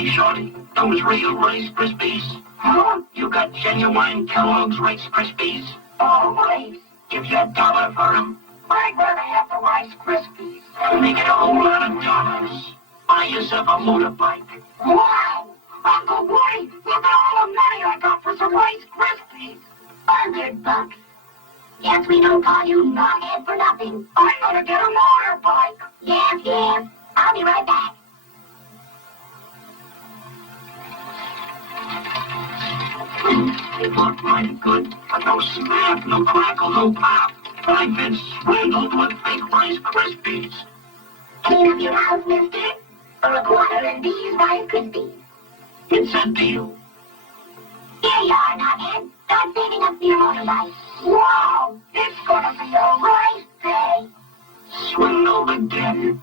Hey, Shorty, those real Rice Krispies? Huh? You got genuine Kellogg's Rice Krispies? Always. Give you $1 for them. I'd rather have the Rice Krispies. Make it a whole lot of dollars. Buy yourself a motorbike. Wow! Uncle Woody, look at all the money I got for some Rice Krispies. $100. Yes, we don't call you knothead for nothing. I'm gonna get a motorbike. Yes, yes. I'll be right back. They look mighty good, but no snap, no crackle, no pop. I've been swindled with fake Rice Krispies. Clean up your house, mister, for a quarter of these Rice Krispies. It's a deal. Here you are, knothead. Start saving up for your motorbike. Wow! It's gonna be a rice day. Swindled again.